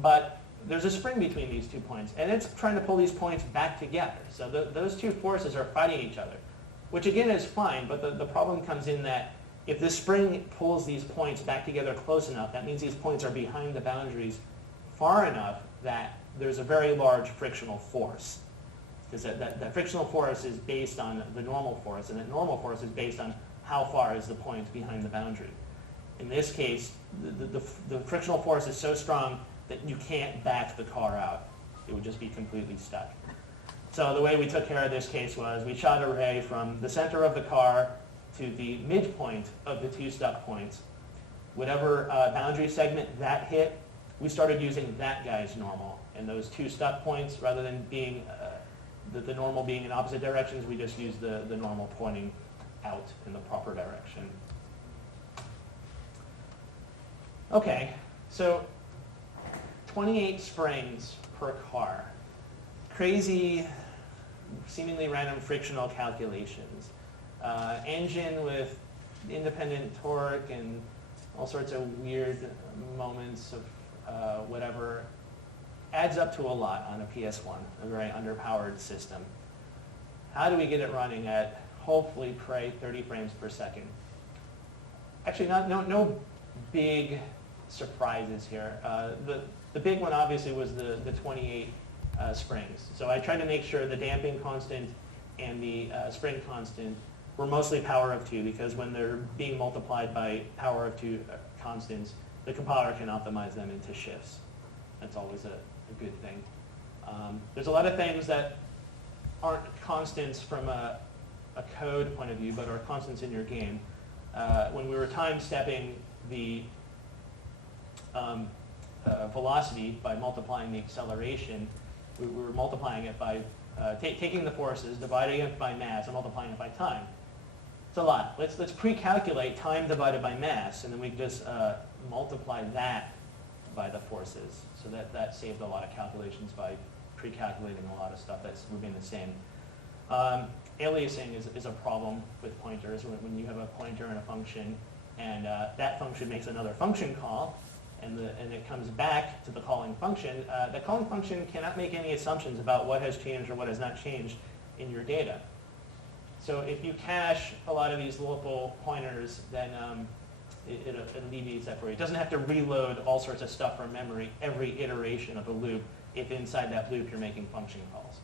But there's a spring between these 2 points, and it's trying to pull these points back together. So those 2 forces are fighting each other, which again is fine, but the problem comes in that if the spring pulls these points back together close enough, that means these points are behind the boundaries far enough that there's a very large frictional force. Because that frictional force is based on the normal force, and that normal force is based on how far is the point behind the boundary. In this case, the frictional force is so strong that you can't back the car out. It would just be completely stuck. So the way we took care of this case was we shot a ray from the center of the car to the midpoint of the 2 stuck points. Whatever boundary segment that hit, we started using that guy's normal. And those 2 stuck points, rather than being the normal being in opposite directions, we just used the normal pointing out in the proper direction. Okay, so 28 springs per car. Crazy, seemingly random frictional calculations. Engine with independent torque and all sorts of weird moments of whatever. Adds up to a lot on a PS1, a very underpowered system. How do we get it running at, hopefully, pray 30 frames per second? Actually, no big surprises here. The big one, obviously, was the 28 springs. So I tried to make sure the damping constant and the spring constant were mostly power of 2, because when they're being multiplied by power of 2 constants, the compiler can optimize them into shifts. That's always a good thing. There's a lot of things that aren't constants from a code point of view, but are constants in your game. When we were time-stepping the velocity by multiplying the acceleration, we were multiplying it by taking the forces, dividing it by mass, and multiplying it by time. It's a lot. Let's pre-calculate time divided by mass, and then we just multiply that by the forces. So that saved a lot of calculations by pre-calculating a lot of stuff that's remained the same. Aliasing is a problem with pointers when you have a pointer and a function, and that function makes another function call, and it comes back to the calling function. The calling function cannot make any assumptions about what has changed or what has not changed in your data. So if you cache a lot of these local pointers, then it alleviates that for you. It doesn't have to reload all sorts of stuff from memory every iteration of a loop if inside that loop you're making function calls.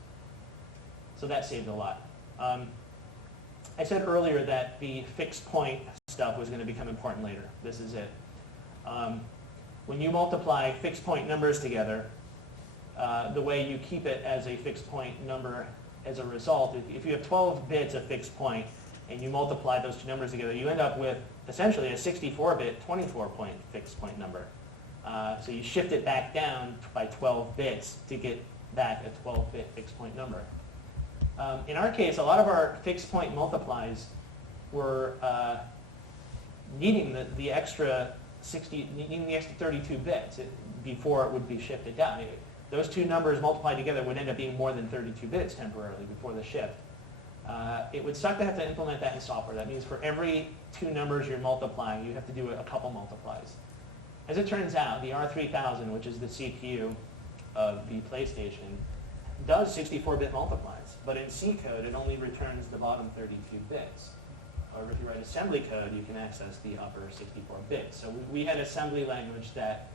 So that saved a lot. I said earlier that the fixed point stuff was going to become important later. This is it. When you multiply fixed point numbers together, the way you keep it as a fixed point number as a result, if you have 12 bits of fixed point and you multiply those 2 numbers together, you end up with essentially a 64-bit 24-point fixed point number. So you shift it back down by 12 bits to get back a 12-bit fixed point number. In our case, a lot of our fixed point multiplies were needing the extra 32 bits before it would be shifted down. Those 2 numbers multiplied together would end up being more than 32 bits temporarily before the shift. It would suck to have to implement that in software. That means for every 2 numbers you're multiplying, you have to do a couple multiplies. As it turns out, the R3000, which is the CPU of the PlayStation, does 64-bit multiplies, but in C code it only returns the bottom 32 bits. However, if you write assembly code, you can access the upper 64 bits. So we had assembly language that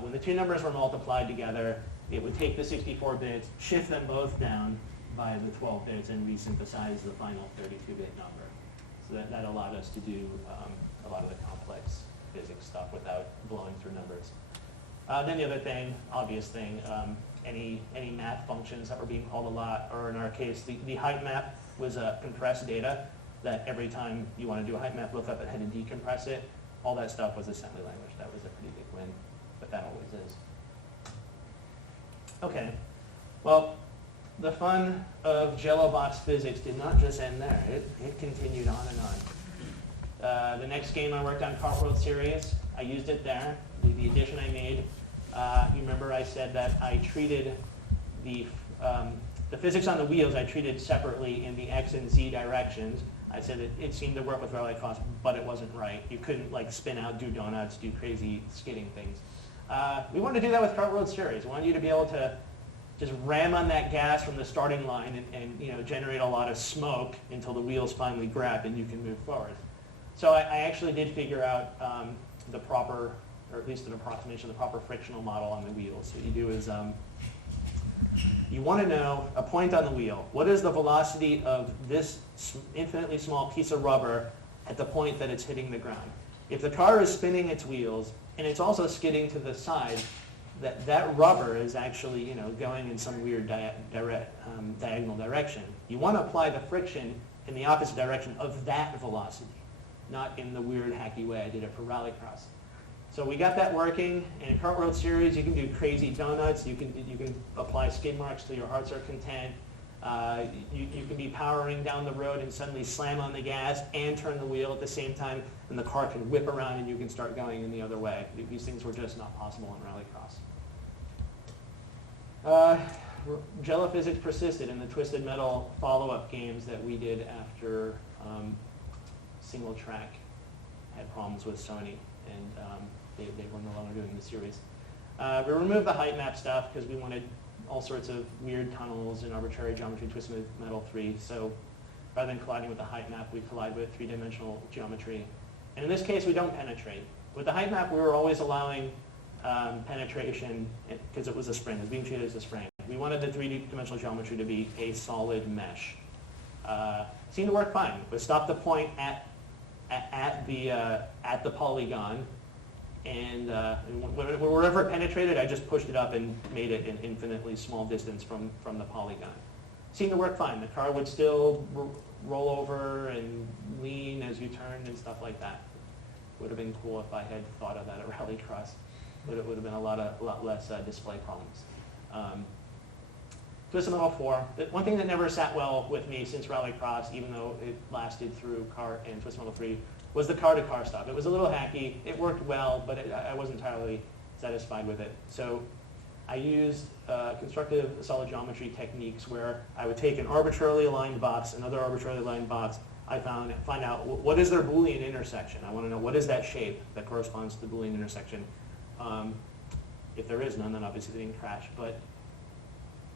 when the 2 numbers were multiplied together, it would take the 64 bits, shift them both down by the 12 bits, and resynthesize the final 32-bit number. So that allowed us to do a lot of the complex physics stuff without blowing through numbers. Then the other thing, obvious thing, any math functions that were being called a lot, or in our case, the height map was compressed data that every time you want to do a height map lookup, it had to decompress it. All that stuff was assembly language. That was a pretty big win. But that always is. Okay, well, the fun of Jello Box Physics did not just end there. It continued on and on. The next game I worked on, Kart World Series, I used it there. The addition I made, you remember I said that I treated the physics on the wheels I treated separately in the X and Z directions. I said that it seemed to work with Rallycross, but it wasn't right. You couldn't like spin out, do donuts, do crazy skidding things. We wanted to do that with Kart World Series. We wanted you to be able to just ram on that gas from the starting line and you know, generate a lot of smoke until the wheels finally grab and you can move forward. So I actually did figure out the proper, or at least an approximation of the proper frictional model on the wheels. So what you do is you want to know a point on the wheel. What is the velocity of this infinitely small piece of rubber at the point that it's hitting the ground? If the car is spinning its wheels and it's also skidding to the side, that rubber is actually, you know, going in some weird diagonal direction. You want to apply the friction in the opposite direction of that velocity, not in the weird hacky way I did it for Rallycross. So we got that working, and in Kart World Series you can do crazy donuts, you can apply skid marks till your hearts are content, you can be powering down the road and suddenly slam on the gas and turn the wheel at the same time, and the car can whip around and you can start going in the other way. These things were just not possible in Rallycross. Jello physics persisted in the Twisted Metal follow-up games that we did after Single Track had problems with Sony, and they were no longer doing the series. We removed the height map stuff because we wanted all sorts of weird tunnels and arbitrary geometry in Twisted Metal 3. So rather than colliding with the height map, we collide with three-dimensional geometry. And in this case, we don't penetrate. With the height map, we were always allowing penetration because it was a spring. It was being treated as a spring. We wanted the three-dimensional geometry to be a solid mesh. Seemed to work fine. We stopped the point at the polygon, and wherever it penetrated, I just pushed it up and made it an infinitely small distance from the polygon. Seemed to work fine. The car would still roll over and lean as you turned and stuff like that. Would have been cool if I had thought of that at Rallycross. It would have been a lot less display problems. Twisted Metal 4. One thing that never sat well with me since Rallycross, even though it lasted through Kart and Twisted Metal 3, was the car-to-car stuff. It was a little hacky. It worked well, but I wasn't entirely satisfied with it. So I used constructive solid geometry techniques where I would take an arbitrarily aligned box, another arbitrarily aligned box. I find out what is their Boolean intersection. I want to know what is that shape that corresponds to the Boolean intersection. If there is none, then obviously they didn't crash. But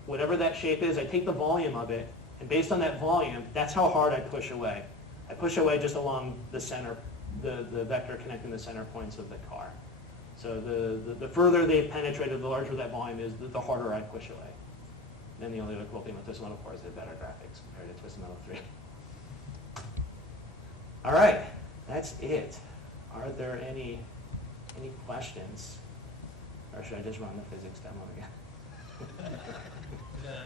whatever that shape is, I take the volume of it, and based on that volume, that's how hard I push away. I push away just along the center, the vector connecting the center points of the car. So the further they've penetrated, the larger that volume is, the harder I push away. Then the only other cool thing with Twisted Metal 4 is they have better graphics compared to Twisted Metal 3. All right, that's it. Are there any questions? Or should I just run the physics demo again?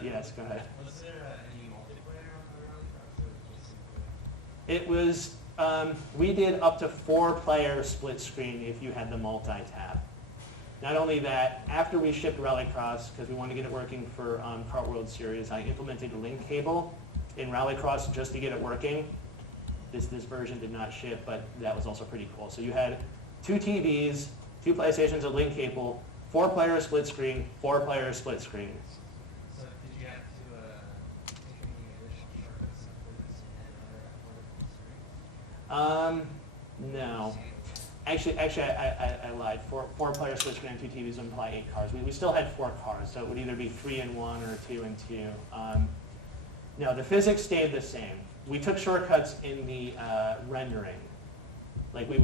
Yes, go ahead. Was there any multiplayer on the Rallycross, or just single player? It was, we did up to 4-player split screen if you had the multi-tab. Not only that, after we shipped Rallycross, because we wanted to get it working for Kart World Series, I implemented a link cable in Rallycross just to get it working. This version did not ship, but that was also pretty cool. So you had 2 TVs, 2 PlayStations, a link cable, 4-player split screen, 4-player split screen. So did you have to take any additional shortcuts for this and No. Actually, I lied. 4-player split screen and 2 TVs would imply 8 cars. We still had 4 cars, so it would either be 3 and 1 or 2 and 2. No, the physics stayed the same. We took shortcuts in the rendering. Like we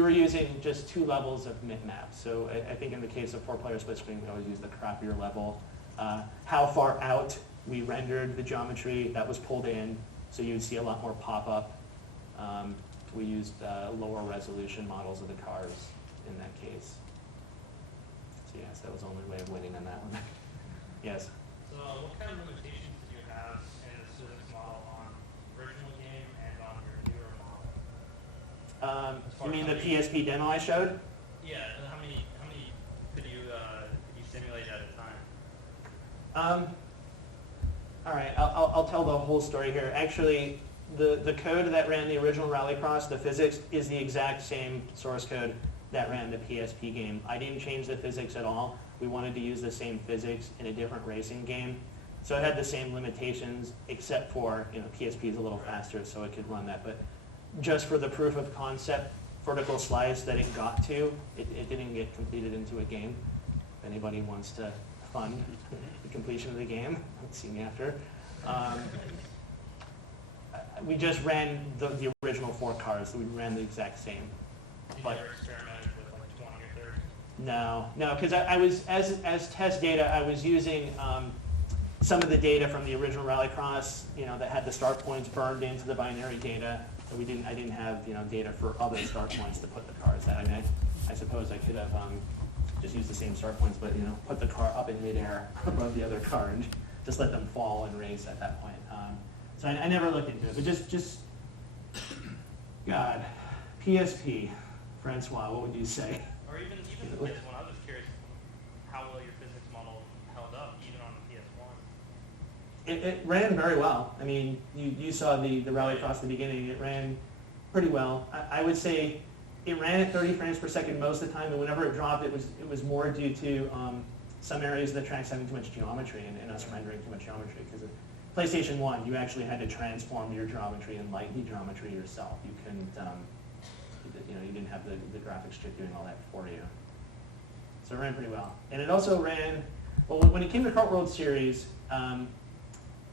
were using just 2 levels of mip-map. So I think in the case of 4-player split screen, we always use the crappier level. How far out we rendered the geometry, that was pulled in, so you'd see a lot more pop-up. We used lower resolution models of the cars in that case. So yes, that was the only way of winning on that one. Yes? So what kind of limitations do you have in the physics model on the original game and on your newer model? You mean the PSP demo I showed? Yeah, and how many All right, I'll tell the whole story here. Actually, the code that ran the original Rallycross, the physics, is the exact same source code that ran the PSP game. I didn't change the physics at all. We wanted to use the same physics in a different racing game. So it had the same limitations, except for, PSP is a little faster, so it could run that. But just for the proof of concept vertical slice that it got to, it didn't get completed into a game. If anybody wants to fund the completion of the game, see me after. We just ran the original 4 cars, so we ran the exact same. Did you ever experiment with like 20 or 30? No, because I was, as test data, I was using some of the data from the original Rallycross, that had the start points burned into the binary data. So I didn't have, data for other start points to put the cars at. I mean, I suppose I could have just used the same start points, but, put the car up in midair above the other car and just let them fall and race at that point. So I never looked into it, but just, God, PSP, Francois, what would you say? Or even the PS1, I was just curious how well your physics model held up, even on the PS1. It ran very well. I mean, you saw the Rallycross at the beginning. It ran pretty well. I would say it ran at 30 frames per second most of the time, and whenever it dropped, it was more due to some areas of the tracks having too much geometry and us rendering too much geometry. Because PlayStation 1, you actually had to transform your geometry and light the geometry yourself. You couldn't, you didn't have the graphics chip doing all that for you. So it ran pretty well. And it also ran, well, when it came to Kart World Series,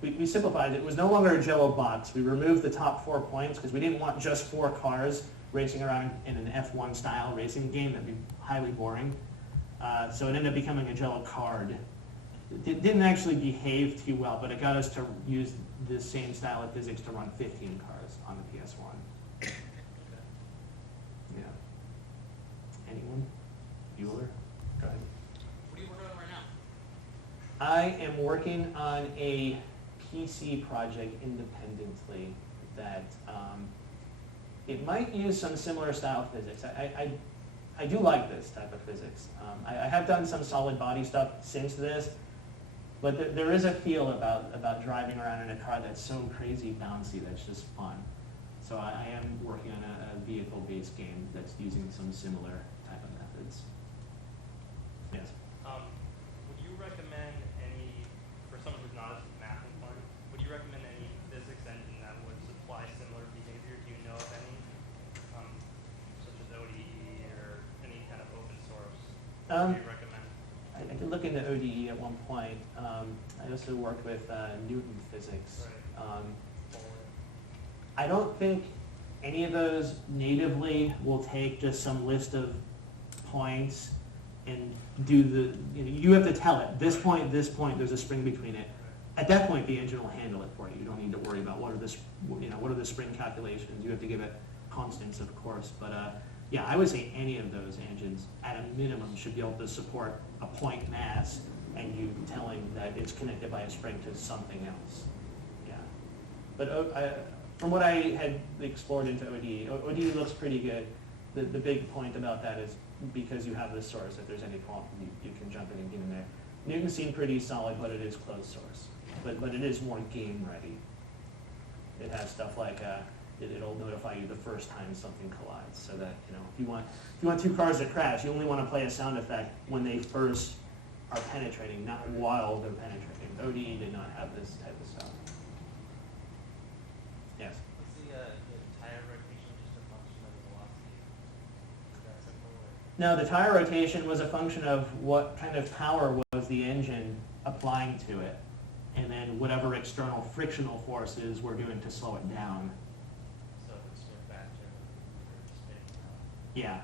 we simplified it. It was no longer a Jello Box. We removed the top 4 points because we didn't want just 4 cars racing around in an F1 style racing game. That'd be highly boring. So it ended up becoming a Jello card. It didn't actually behave too well, but it got us to use the same style of physics to run 15 cars on the PS1. Yeah. Anyone? Bueller? Go ahead. What are you working on right now? I am working on a PC project independently that it might use some similar style physics. I do like this type of physics. I have done some solid body stuff since this, but there is a feel about driving around in a car that's so crazy bouncy that's just fun. So I am working on a vehicle-based game that's using some similar type of methods. Yes? Would you recommend any, for someone who's not as math inclined, would you recommend any physics engine that would supply similar behavior? Do you know of any, such as ODE or any kind of open source? What do you recommend? I did look into ODE at one point. I also worked with Newton Physics. Right. I don't think any of those natively will take just some list of points and do the, you have to tell it, this point, there's a spring between it. At that point, the engine will handle it for you. You don't need to worry about what are the spring calculations. You have to give it constants, of course. But yeah, I would say any of those engines, at a minimum, should be able to support a point mass and you telling that it's connected by a spring to something else. Yeah. But from what I had explored into ODE looks pretty good. The big point about that is because you have this source, if there's any problem, you can jump in and get in there. Newton seemed pretty solid, but it is closed source. But it is more game ready. It has stuff like it'll notify you the first time something collides, so that if you want 2 cars to crash, you only want to play a sound effect when they first are penetrating, not while they're penetrating. ODE did not have this type of stuff. Yes. Is the tire rotation just a function of velocity? Is that simple? Or? No, the tire rotation was a function of what kind of power was the engine applying to it, and then whatever external frictional forces were doing to slow it down. So it's swing factor or spin. Yeah.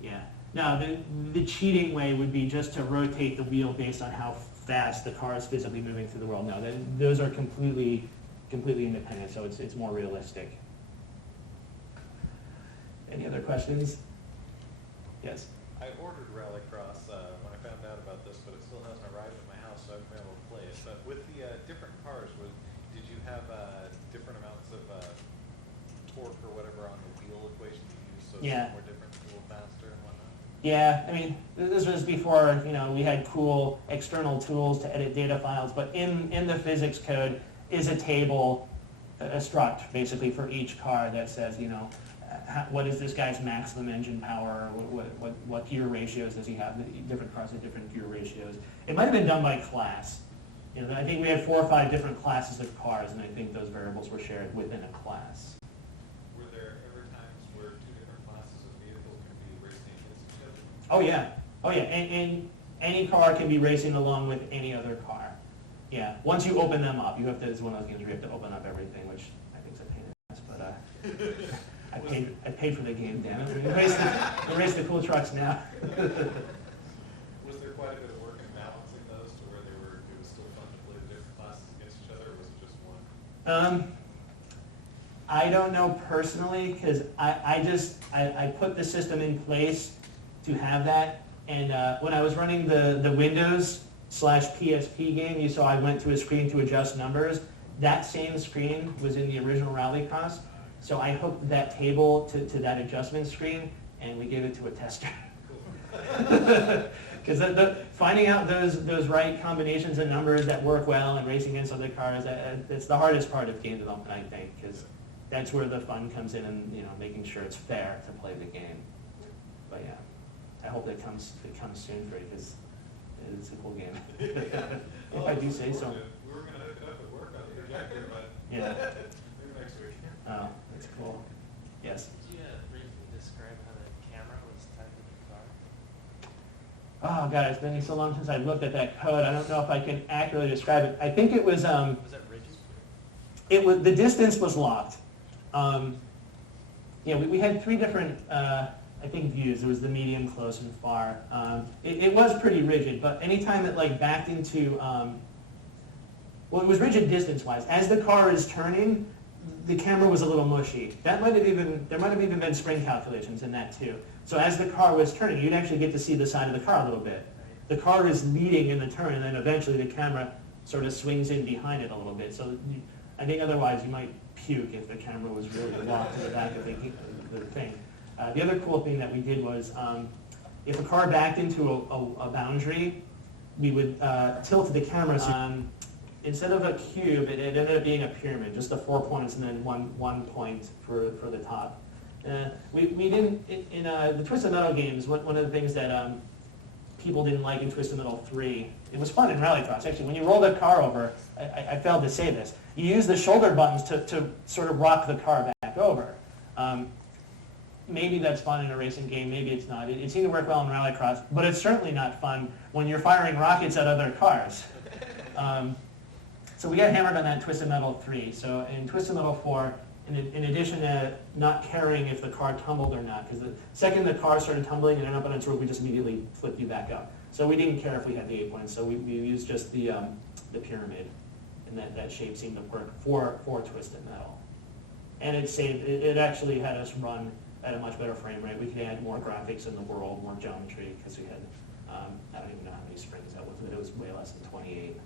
Yeah. No, the cheating way would be just to rotate the wheel based on how fast the car is physically moving through the world. No, those are completely independent, so it's more realistic. Any other questions? Yes? I ordered Rallycross when I found out about this, but it still hasn't arrived at my house, so I haven't been able to play it. But with the different cars, did you have different amounts of torque or whatever on the wheel equation you used, so Yeah. some were different, a little faster and whatnot? Yeah, I mean, this was before, we had cool external tools to edit data files, but in the physics code is a table, a struct, basically, for each car that says, what is this guy's maximum engine power, what gear ratios does he have, different cars have different gear ratios. It might have been done by class. I think we had 4 or 5 different classes of cars, and I think those variables were shared within a class. Were there ever times where 2 different classes of vehicles can be racing against each other? Oh yeah, and any car can be racing along with any other car. Yeah, once you open them up, it's one of those games where you have to open up everything, which I think is a pain in the ass, but I paid for the game, damn it. We race the cool trucks now. Was there quite a bit of work in balancing those to where it was still fun to play the different classes against each other, or was it just one? I don't know personally, because I put the system in place to have that, and when I was running the Windows/PSP game, you saw I went to a screen to adjust numbers. That same screen was in the original Rallycross, so I hooked that table to that adjustment screen, and we gave it to a tester. Because finding out those right combinations of numbers that work well and racing against other cars, it's the hardest part of game development, I think, because that's where the fun comes in, and making sure it's fair to play the game. But yeah, I hope it comes soon for you, because it's a cool game. If I do say so. We were going to hook it up at work on the projector, but Yeah. maybe next week. Oh, that's cool. Yes. Could you briefly describe how the camera was tied to the car? Oh god, it's been so long since I've looked at that code. I don't know if I can accurately describe it. I think it was Was that rigid? the distance was locked. Yeah, we had 3 different I think views. There was the medium, close, and far. It was pretty rigid, but anytime it backed into well, it was rigid distance-wise. As the car is turning, the camera was a little mushy. There might have even been spring calculations in that too. So as the car was turning, you'd actually get to see the side of the car a little bit. The car is leading in the turn, and then eventually the camera sort of swings in behind it a little bit. So I think otherwise you might puke if the camera was really locked to the back of the thing. The other cool thing that we did was if a car backed into a boundary, we would tilt the camera. So, instead of a cube, it ended up being a pyramid, just the 4 points and then one point for the top. We didn't, in the Twisted Metal games, one of the things that people didn't like in Twisted Metal 3, it was fun in Rallycross, actually. When you roll the car over, I failed to say this, you use the shoulder buttons to sort of rock the car back over. Maybe that's fun in a racing game, maybe it's not. It seemed to work well in Rallycross, but it's certainly not fun when you're firing rockets at other cars. So we got hammered on that in Twisted Metal 3. So in Twisted Metal 4, in addition to not caring if the car tumbled or not, because the second the car started tumbling and ended up on its roof, we just immediately flipped you back up. So we didn't care if we had the 8 points, so we used just the pyramid, and that shape seemed to work for Twisted Metal. And it actually had us run at a much better frame rate. We could add more graphics in the world, more geometry, because we had, I don't even know how many springs that was, but it was way less than 28.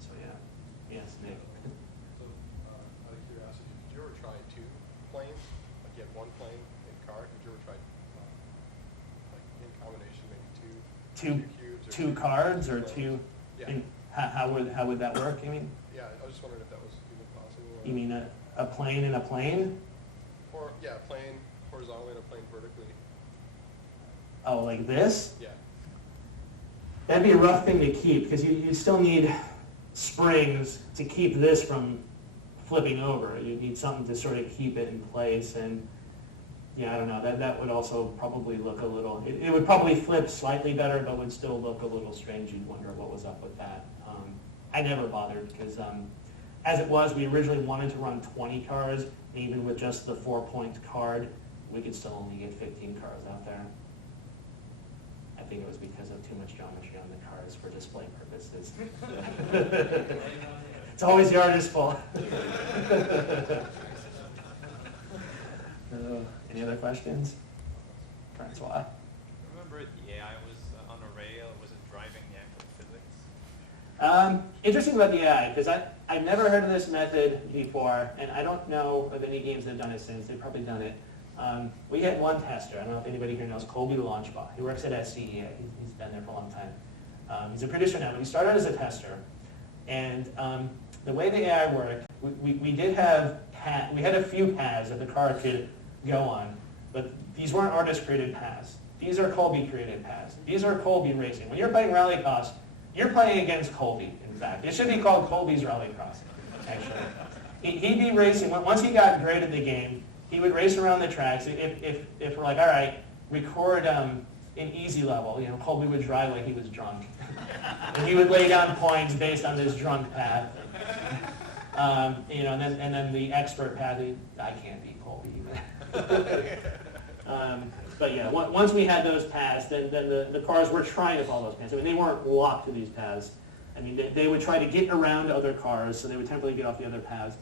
So yeah. Yes, Nick. So, out of curiosity, did you ever try 2 planes? Like you had 1 plane in car, did you ever try, like in combination, maybe two cubes? Or 2 cards or planes? 2? Yeah. How would that work, you mean? Yeah, I was just wondering if that was even possible. You mean a plane and a plane? Or, yeah, a plane horizontally and a plane vertically. Oh, like this? Yeah. That'd be a rough thing to keep, because you still need springs to keep this from flipping over. You need something to sort of keep it in place, and yeah, I don't know, that would also probably look a little, it would probably flip slightly better, but would still look a little strange. You'd wonder what was up with that. I never bothered, because as it was, we originally wanted to run 20 cars, and even with just the 4-point card, we could still only get 15 cars out there. I think it was because of too much geometry on the cars for display purposes. It's always the artist's fault. Any other questions? Francois? Remember the AI was on a rail, was it driving the actual physics? Interesting about the AI, because I've never heard of this method before, and I don't know of any games that have done it since. They've probably done it. We had one tester. I don't know if anybody here knows Colby Launchbaugh. He works at SCEA. He's been there for a long time. He's a producer now, but he started as a tester. And the way the AI worked, we did have we had a few paths that the car could go on, but these weren't artist-created paths. These are Colby-created paths. These are Colby racing. When you're playing Rallycross, you're playing against Colby, in fact. It should be called Colby's Rallycross, actually. He'd be racing. Once he got great at the game, he would race around the tracks. If we're like, all right, record an easy level, you know, Colby would drive like he was drunk. And he would lay down points based on this drunk path. You know, and then the expert path, I can't beat Colby. But yeah, once we had those paths, then the cars were trying to follow those paths. I mean, they weren't locked to these paths. I mean, they would try to get around other cars, so they would temporarily get off the other paths.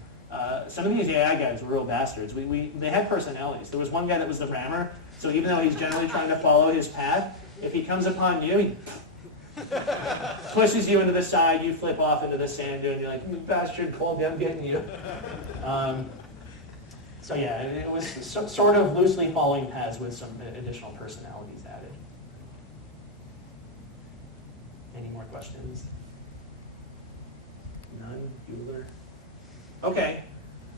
Some of these AI guys were real bastards. They had personalities. There was one guy that was the rammer, so even though he's generally trying to follow his path, if he comes upon you, he pushes you into the side, you flip off into the sand dune, you're like, you bastard, Colby, I'm getting you. So yeah, it was sort of loosely following paths with some additional personalities added. Any more questions? None? Bueller? Okay.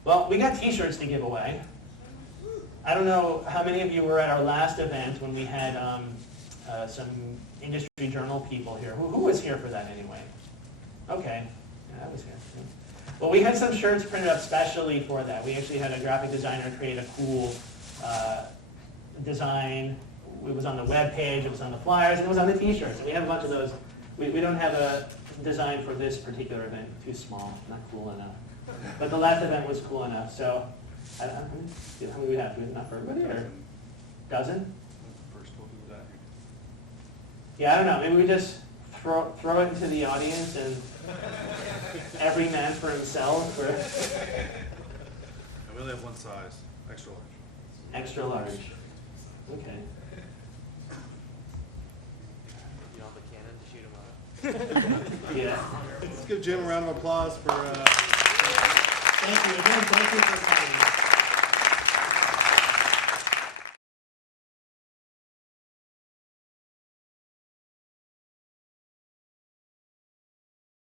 Well, we got t-shirts to give away. I don't know how many of you were at our last event when we had some industry journal people here. Who was here for that anyway? Okay. Yeah, I was here. Yeah. Well, we had some shirts printed up specially for that. We actually had a graphic designer create a cool design. It was on the web page, it was on the flyers, and it was on the t-shirts. And we have a bunch of those. We don't have a design for this particular event. Too small, not cool enough. But the last event was cool enough. So, I don't know, how many we have? Enough for everybody? Or dozen? First one who was at. Yeah, I don't know. Maybe we just throw it into the audience and every man for himself. Or And we only have one size, extra large. extra large. Okay. You want the cannon to shoot him out? Yeah. Let's give Jim a round of applause for... Thank you. Again, thank you for coming.